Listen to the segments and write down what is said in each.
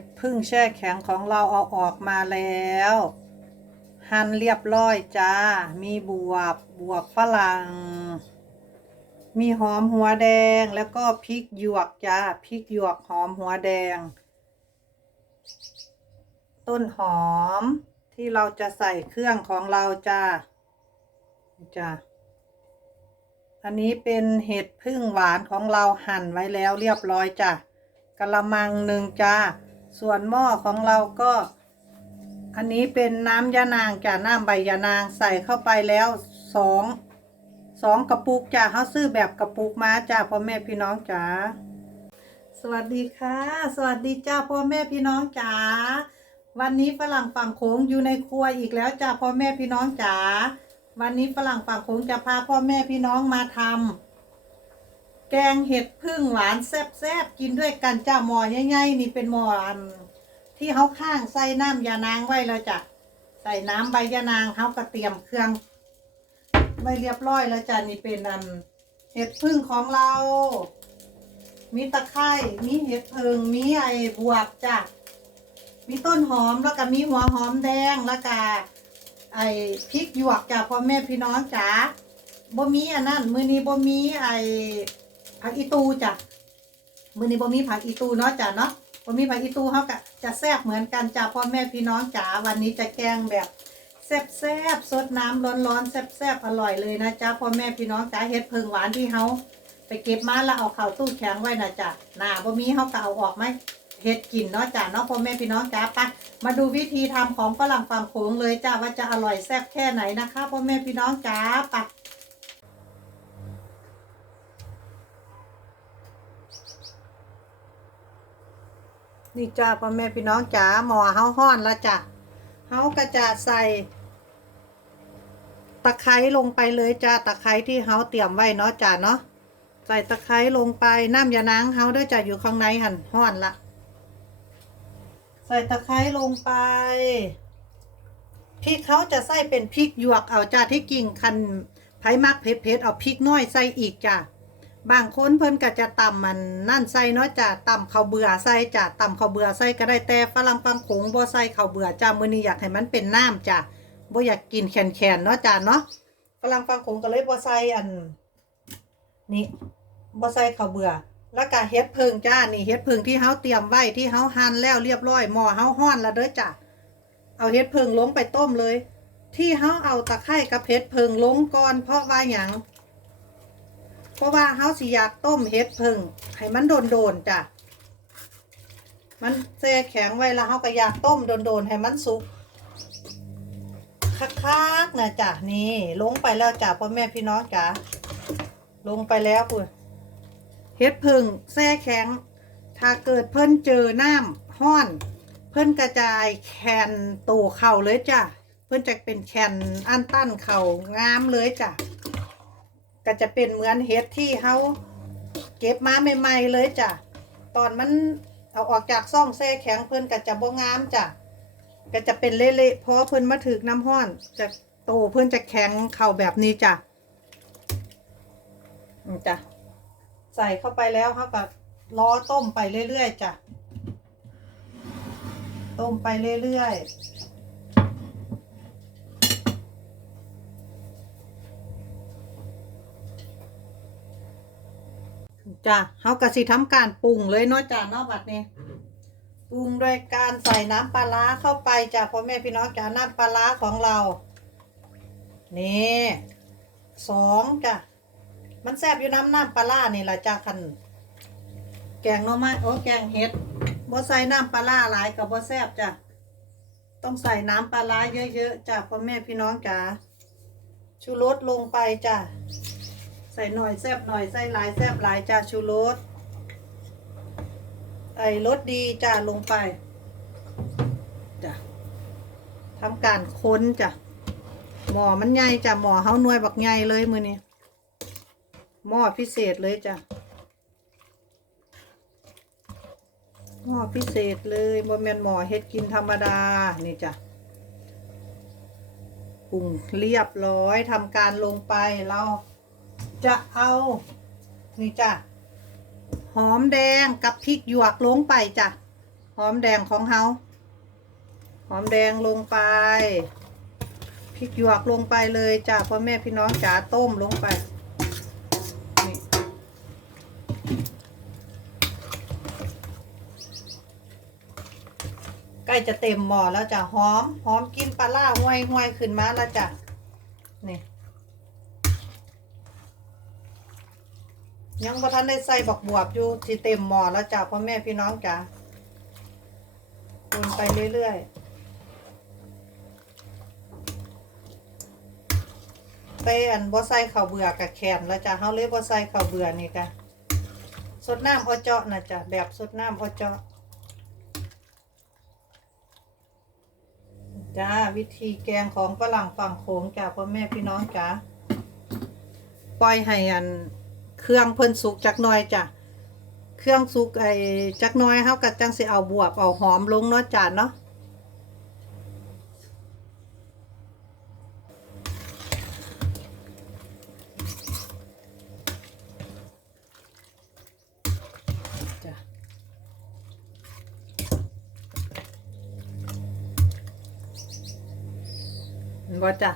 ดพึ่งแช่แข็งของเราเอาออกมาแล้ว หั่นเรียบร้อยจ้า มีบวบบวบฝรั่ง มีหอมหัวแดงแล้วก็พริกหยวกจ้าพริกหยวกหอมหัวแดง ต้นหอมที่เราจะใส่เครื่องของเราจ้าจ้าอันนี้เป็นเห็ดพึ่งหวานของเราหั่นไว้แล้วเรียบร้อยจ้ะกะละมังหนึ่งจ้า ส่วนหม้อของเราก็ อันนี้เป็นน้ำยานางจ้ะน้ำใบยานางใส่เข้าไปแล้วสองสองกระปุกจ้ะเขาซื้อแบบกระปุกมาจ้าพ่อแม่พี่น้องจ๋าสวัสดีค่ะ สวัสดีจ้าพ่อแม่พี่น้องจ๋าวันนี้ฝรั่งฝั่งโขงอยู่ในครัวอีกแล้วจ้าพ่อแม่พี่น้องจ๋าวันนี้ฝรั่งฝั่งโขงจะพาพ่อแม่พี่น้องมาทำ แกงเห็ดพึ่งหวานแซ่บๆกินด้วยกันจ้าหมอใหญ่ๆนี่เป็นหมออันที่เขาข้างใส่น้ำยานางไว้แล้วจ้ะใส่น้ำใบยานางเขาก็เตรียมเครื่องไว้เรียบร้อยแล้วจ้ะนี่เป็นอันเห็ดพึ่งของเรา มีตะไคร้มีเห็ดพึ่งมีไอ้บวบจ้ะมีต้นหอมแล้วก็มีหัวหอมแดงแล้วก็ไอ้พริกหยวกจ้ะพ่อแม่พี่น้องจ๋าบ่มีอันนั้นมื้อนี้บ่มีไอ้ ผักอีตูจ้ะมื้อนี้บ่มีผักอีตูเนาะจ้ะเนาะบ่มีผักอีตูเฮาก็จะแซ่บเหมือนกันจ้ะพ่อแม่พี่น้องจ๋าวันนี้จะแกงแบบแซ่บๆสดน้ำร้อนๆแซ่บๆอร่อยเลยนะจ๊ะพ่อแม่พี่น้องจ๋าเฮ็ดเพิงหวานที่เฮาไปเก็บมาแล้วเอาเข้าตู้แข็งไว้นะจ๊ะหน้าบ่มีเฮาก็เอาออกไหมเฮ็ดกินเนาะจ้ะเนาะพ่อแม่พี่น้องจ๋าไปมาดูวิธีทำของฝรั่งฝั่งโขงเลยจ้าว่าจะอร่อยแซ่บแค่ไหนนะคะพ่อแม่พี่น้องจ๋าป นี่จ้าพ่อแม่พี่น้องจ๋าหมอเฮาห้อนล้วจ้ะเฮาก็จะใส่ ตะไคร้ลงไปเลยจ้าตะไคร้ที่เฮาเตรียมไว้เนาะจ้าเนาะใส่ตะไคร้ลงไปน้ำยานางเฮาด้วยจ้ะอยู่ข้างในหันห้อนละใส่ตะไคร้ลงไปพริกเขาจะใส่เป็นพริกหยวกเอาจ้าที่กิ่งคันไผ่มักเผ็ดเผ็ดๆเอาพริกน้อยใส่อีกจ้า บางคนเพิ่นก็จะตำมันนั่นใส่เนาะจ้าตำข้าวเบื่อใส่จ้าตำข้าวเบื่อใส่ก็ได้แต่ฝรั่งฟังโขงบ่ใส่ข้าวเบื่อจ้ามื้อนี้อยากให้มันเป็นน้ำจ้าบ่อยากกินแข็งๆเนาะจ้าเนาะฝรั่งฟังโขงก็เลยบ่ใส่อันนี่บ่ใส่ข้าวเบื่อแล้วก็เฮ็ดเพิงจ้า นี่เฮ็ดเพิงที่เฮาเตรียมไว้ที่เฮาหั่นแล้วเรียบร้อยหม้อเฮาฮ้อนแล้วเด้อจ้ะ เอาเฮ็ดเพิงลงไปต้มเลย ที่เฮาเอาตะไคร้กับเฮ็ดเพิงลงก่อนเพราะว่าหยัง เพราะว่าเฮาสิอยากต้มเฮ็ดเพิงให้มันโดนๆจ้ะ มันแช่แข็งไว้แล้วเฮาก็อยากต้มโดนๆให้มันสุกคักๆนะจ้ะนี่ลงไปแล้วจ้ะพ่อแม่พี่น้องจ้ะลงไปแล้วพุ่นเฮ็ดพึ่งแซ่แข็ง ถ้าเกิดเพิ่นเจอน้ำห้อน เพิ่นกระจายแคนโตเข่าเลยจ้ะ เพิ่นจะเป็นแคนอันตั้นเข่างามเลยจ้ะ ก็จะเป็นเหมือนเฮ็ดที่เฮาเก็บมาใหม่ๆเลยจ้ะ ตอนมันเอาออกจากซ่องแซ่แข็งเพิ่นก็จะบ่งามจ้ะก็จะเป็นเละๆเพราะเพิ่นมาถึกน้ำห้อน จะโตเพิ่นจะแข็งเข่าแบบนี้จ้ะจ้ะใส่เข้าไปแล้วเขาก็ล้อต้มไปเรื่อยๆจ้ะ ต้มไปเรื่อยๆ จ้ะเขาก็สิทำการปรุงเลยเนาะจ้ะเนาะบัดนี้ปรุงโดยการใส่น้ำปลาร้าเข้าไปจ้ะพ่อแม่พี่น้องจ้ะน้ำปลาร้าของเรา นี่สองจ้ะมันแซ่บอยู่น้ำน้ำปลาร้านี่แหละจ้าคันแกงหน่อไม้โอ้แกงเห็ดบ่ใส่น้ำปลาร้าหลายกับบ่แซ่บจ้ะต้องใส่น้ำปลาร้าเยอะๆจ้ะพ่อแม่พี่น้องจ๋าชูรสลงไปจ้ะ ใส่หน่อยแซ่บหน่อยใส่หลายแซ่บหลายจ้ะชูรสไอ้รสดีจ้ะลงไปจ้ะทำการค้นจ้ะหม้อมันใหญ่จ้ะหม้อเฮาหน่วยบักใหญ่เลยมือนี้หม้อพิเศษเลยจ้ะหม้อพิเศษเลยบ่แม่นหม้อเฮ็ดกินธรรมดานี่จ้ะปรุงเรียบร้อยทำการลงไปเรา จะเอานี่จ้ะหอมแดงกับพริกหยวกลงไปจ้ะหอมแดงของเฮาหอมแดงลงไปพริกหยวกลงไปเลยจ้าพ่อแม่พี่น้องจ๋าต้มลงไปนี่ใกล้จะเต็มหม้อแล้วจ้ะหอมหอมกินปลาล่าห้วยห้วยขึ้นมาแล้วจ้ะนี่ ยังบ่ทันได้ใส่บักบวบอยู่ที่เต็มหม้อแล้วจ้ะพ่อแม่พี่น้องจ๋าคนไปเรื่อยๆเต้อันบ่ใส่ข้าวเบื่อกับแคนแล้วจ้ะเฮาเลยบ่ใส่ข้าวเบื่อนี่กะสดน้ำอ้อเจาะนะจ้ะแบบสดน้ำอ้อเจาะจ้าวิธีแกงของฝรั่งฝั่งโขงจ้ะพ่อแม่พี่น้องจ๋าปล่อยให้อัน เครื่องเพิ่นสุกจักหน่อยจ้ะเครื่องสุกไอ้จักน่อยเฮาก็จังสิเอาบวบเอาหอมลงเนาะจ้ะเนาะจ้ะบ่จ้ะ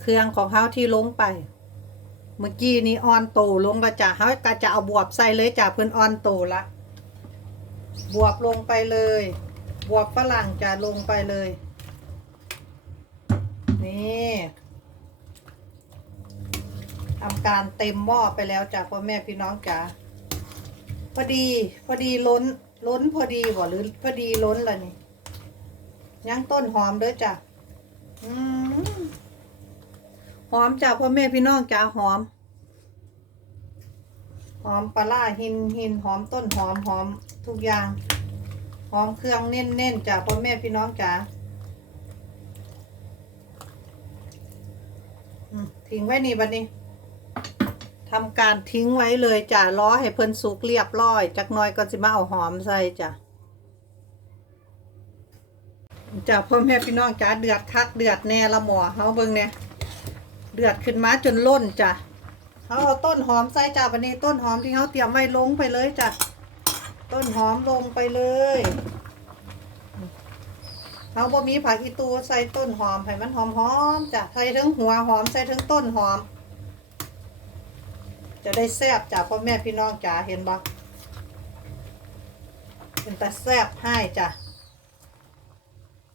เครื่องของเฮาที่ลงไป เมื่อกี้นี้ออนโตลงแล้วจ้ะเฮาก็จะเอาบวบใส่เลยจ้ะเพิ่นออนโตละบวบลงไปเลย บวบฝรั่งจะลงไปเลย นี่ทำการเต็มหม้อไปแล้วจ้ะพ่อแม่พี่น้องจ๋าพอดีพอดีล้นล้นพอดีบ่หรือพอดีล้นล่ะนี่ยังต้นหอมเด้อจ้ะอืม อมจ้าพ่อแม่พี่น้องจ้าหอม หอมปลาร้าหินหินหอมต้นหอมหอมทุกอย่าง หอมเครื่องเน้นเน้นๆจ้าพ่อแม่พี่น้องจ้าทิ้งไว้นี่บัดนี้ทำการทิ้งไว้เลยจ้าล้อให้เพิ่นสุกเรียบร้อย จักน่อยก็สิมาเอาหอมใส่จ้าจ้าพ่อแม่พี่น้องจ้าเดือดคักเดือดแน่ละหมอเฮาเบิ่งเนี่ย เดือดขึ้นมาจนล้นจ้ะเขาเอาต้นหอมใส่จ้ะวันนี้ต้นหอมที่เขาเตรียมไว้ลงไปเลยจ้ะต้นหอมลงไปเลยเขาบ่มีผักอีตูใส่ต้นหอมให้มันหอมหอมจ้ะใส่ทั้งหัวหอมใส่ทั้งต้นหอม จะได้แซ่บจ้ะพ่อแม่พี่น้องจ๋าเห็นบ่เป็นแต่แซ่บให้จ้ะ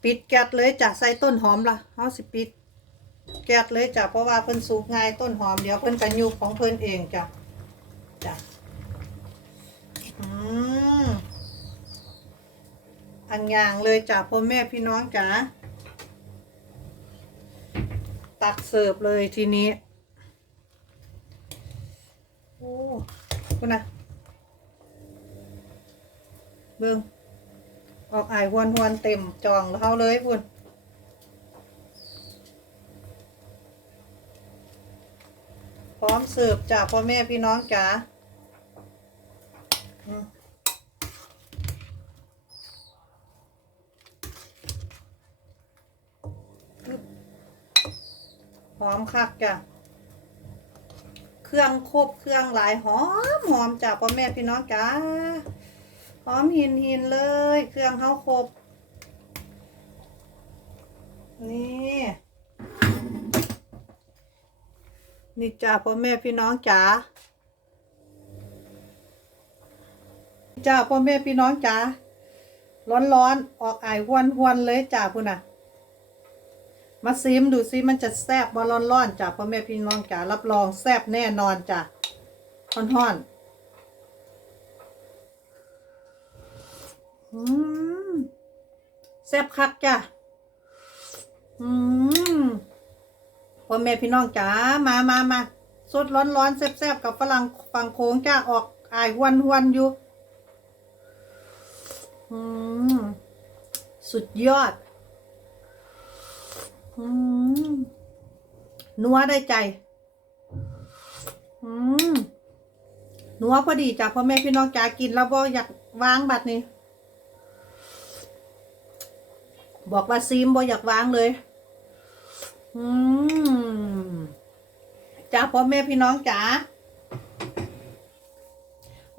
ปิดแก๊สเลยจ้ะใส่ต้นหอมละเขาสิปิด แก๊สเลยจ้ะเพราะว่าเพิ่นสุกง่ายต้นหอมเดี๋ยวเพิ่นกันยุบของเพิ่นเองจ้ะจ้ะอืมอันอย่างเลยจ้ะพ่อแม่พี่น้องจ๋าตักเสิร์ฟเลยทีนี้โอ้คุณนะเบิ่งออกไอายหวนวนๆเต็มจองแล้วเขาเลยคุณ พร้อมเสิร์ฟจากพ่อแม่พี่น้องจ๋าหอมคักจ้ะ เครื่องครบเครื่องหลายหอมหอมจากพ่อแม่พี่น้องจ๋าหอมหินหินเลย เครื่องเขาครบ นี่ นี่จ้าพ่อแม่พี่น้องจ๋าจ้าพ่อแม่พี่น้องจ๋าร้อนร้อนออกไอายหวนหวนเลยจ้าพุ่นน่ะ มาซิมดูซิมันจะแซบบ่ร้อนร้อนจ้าพ่อแม่พี่น้องจ๋ารับรองแซบแน่นอนจ้าฮ้อนฮ้อนอืมแซบคักจ้าอืม พ่อแม่พี่น้องจ๋ามามามาสดร้อนร้อนแซ่บๆกับฝรั่งฝั่งโค้งจ้าออกอายหวนหวนอยู่อืมสุดยอดอืมนัวได้ใจอืมนัวพอดีจ้ะพ่อแม่พี่น้องจ๋ากินแล้วบ่อยากวางบัดนี้ บอกว่าซีมบ่อยากวางเลย อืมจ้าพ่อแม่พี่น้องจ๋า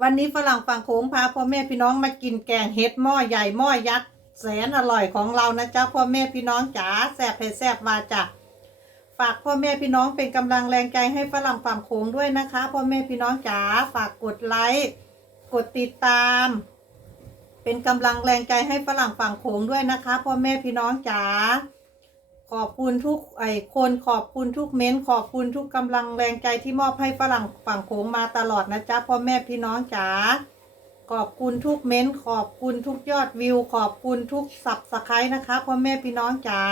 วันนี้ฝรั่งฝั่งโขงพาพ่อแม่พี่น้องมากินแกงเห็ดหม้อใหญ่หม้อยักษ์แสนอร่อยของเรานะจ๊ะพ่อแม่พี่น้องจ๋าแซ่บเผ็ดแซ่บมาจ้ะฝากพ่อแม่พี่น้องเป็นกำลังแรงใจให้ฝรั่งฝั่งโขงด้วยนะคะ พ่อแม่พี่น้องจ๋าฝากกดไลค์กดติดตาม เป็นกำลังแรงใจให้ฝรั่งฝั่งโขงด้วยนะคะ พ่อแม่พี่น้องจ๋า ขอบคุณทุกไอคนขอบคุณทุกเม้นต์ขอบคุณทุกกำลังแรงใจที่มอบให้ฝรั่งฝั่งโขงมาตลอดนะจ๊ะพ่อแม่พี่น้องจ๋าขอบคุณทุกเม้นต์ขอบคุณทุกยอดวิว ขอบคุณทุกสับสไครต์นะคะพ่อแม่พี่น้องจ๋า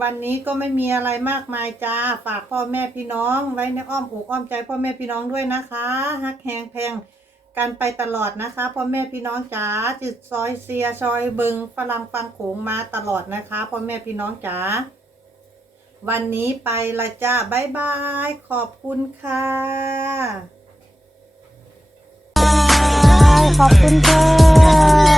วันนี้ก็ไม่มีอะไรมากมายจ้าฝากพ่อแม่พี่น้องไว้ในอ้อมอกอ้อมใจพ่อแม่พี่น้องด้วยนะคะฮักแหงแพง กันไปตลอดนะคะพ่อแม่พี่น้องจ๋าจิตซอยเซียซอยบึงฝรั่งฟังโขงมาตลอดนะคะพ่อแม่พี่น้องจ๋าวันนี้ไปละจ้าบายบาย ขอบคุณค่ะ ขอบคุณค่ะ